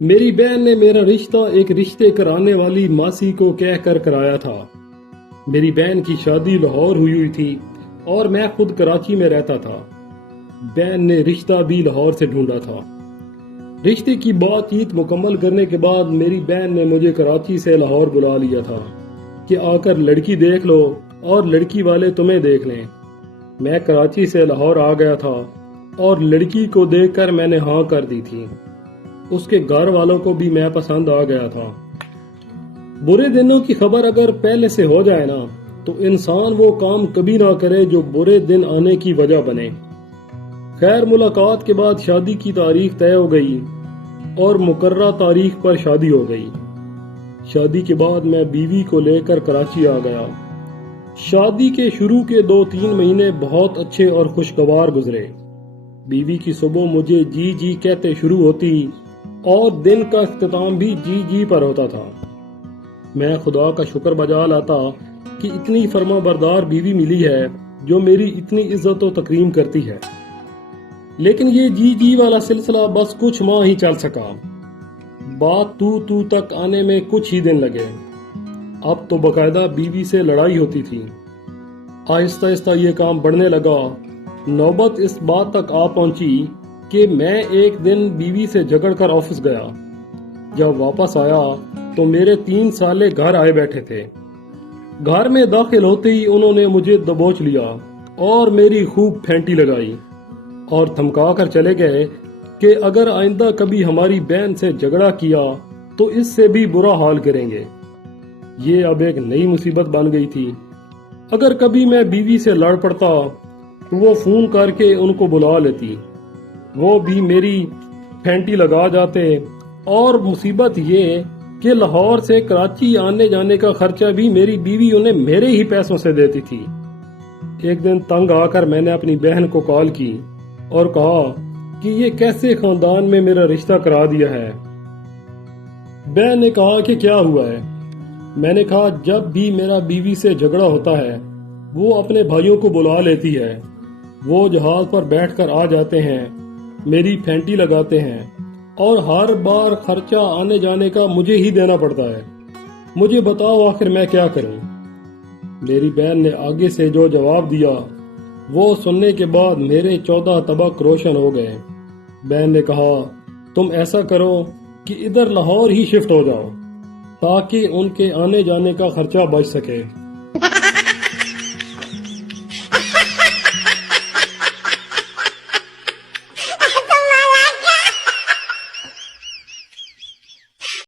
میری بہن نے میرا رشتہ ایک رشتے کرانے والی ماسی کو کہہ کر کرایا تھا۔ میری بہن کی شادی لاہور ہوئی تھی اور میں خود کراچی میں رہتا تھا۔ بہن نے رشتہ بھی لاہور سے ڈھونڈا تھا۔ رشتے کی بات چیت مکمل کرنے کے بعد میری بہن نے مجھے کراچی سے لاہور بلا لیا تھا کہ آ کر لڑکی دیکھ لو اور لڑکی والے تمہیں دیکھ لیں۔ میں کراچی سے لاہور آ گیا تھا اور لڑکی کو دیکھ کر میں نے ہاں کر دی تھی۔ اس کے گھر والوں کو بھی میں پسند آ گیا تھا۔ برے دنوں کی خبر اگر پہلے سے ہو جائے نا تو انسان وہ کام کبھی نہ کرے جو برے دن آنے کی وجہ بنے۔ خیر ملاقات کے بعد شادی کی تاریخ طے ہو گئی اور مقررہ تاریخ پر شادی ہو گئی۔ شادی کے بعد میں بیوی کو لے کر کراچی آ گیا۔ شادی کے شروع کے 2-3 مہینے بہت اچھے اور خوشگوار گزرے۔ بیوی کی صبح مجھے جی جی کہتے شروع ہوتی اور دن کا اختتام بھی جی جی پر ہوتا تھا۔ میں خدا کا شکر بجا لاتا کہ اتنی فرما بردار بیوی ملی ہے جو میری اتنی عزت و تکریم کرتی ہے۔ لیکن یہ جی جی والا سلسلہ بس کچھ ماہ ہی چل سکا۔ بات تو تک آنے میں کچھ ہی دن لگے۔ اب تو باقاعدہ بیوی سے لڑائی ہوتی تھی۔ آہستہ آہستہ یہ کام بڑھنے لگا۔ نوبت اس بات تک آ پہنچی کہ میں ایک دن بیوی سے جھگڑ کر آفس گیا۔ جب واپس آیا تو میرے 3 سالے گھر آئے بیٹھے تھے۔ گھر میں داخل ہوتے ہی انہوں نے مجھے دبوچ لیا اور میری خوب پھینٹی لگائی اور دھمکا کر چلے گئے کہ اگر آئندہ کبھی ہماری بہن سے جھگڑا کیا تو اس سے بھی برا حال کریں گے۔ یہ اب ایک نئی مصیبت بن گئی تھی۔ اگر کبھی میں بیوی سے لڑ پڑتا تو وہ فون کر کے ان کو بلا لیتی، وہ بھی میری پھینٹی لگا جاتے، اور مصیبت یہ کہ لاہور سے کراچی آنے جانے کا خرچہ بھی میری بیوی انہیں میرے ہی پیسوں سے دیتی تھی۔ ایک دن تنگ آ کر میں نے اپنی بہن کو کال کی اور کہا کہ یہ کیسے خاندان میں میرا رشتہ کرا دیا ہے۔ بہن نے کہا کہ کیا ہوا ہے؟ میں نے کہا جب بھی میرا بیوی سے جھگڑا ہوتا ہے وہ اپنے بھائیوں کو بلا لیتی ہے، وہ جہاز پر بیٹھ کر آ جاتے ہیں، میری پھینٹی لگاتے ہیں اور ہر بار خرچہ آنے جانے کا مجھے ہی دینا پڑتا ہے۔ مجھے بتاؤ آخر میں کیا کروں؟ میری بہن نے آگے سے جو جواب دیا وہ سننے کے بعد میرے 14 طبق روشن ہو گئے۔ بہن نے کہا تم ایسا کرو کہ ادھر لاہور ہی شفٹ ہو جاؤ تاکہ ان کے آنے جانے کا خرچہ بچ سکے۔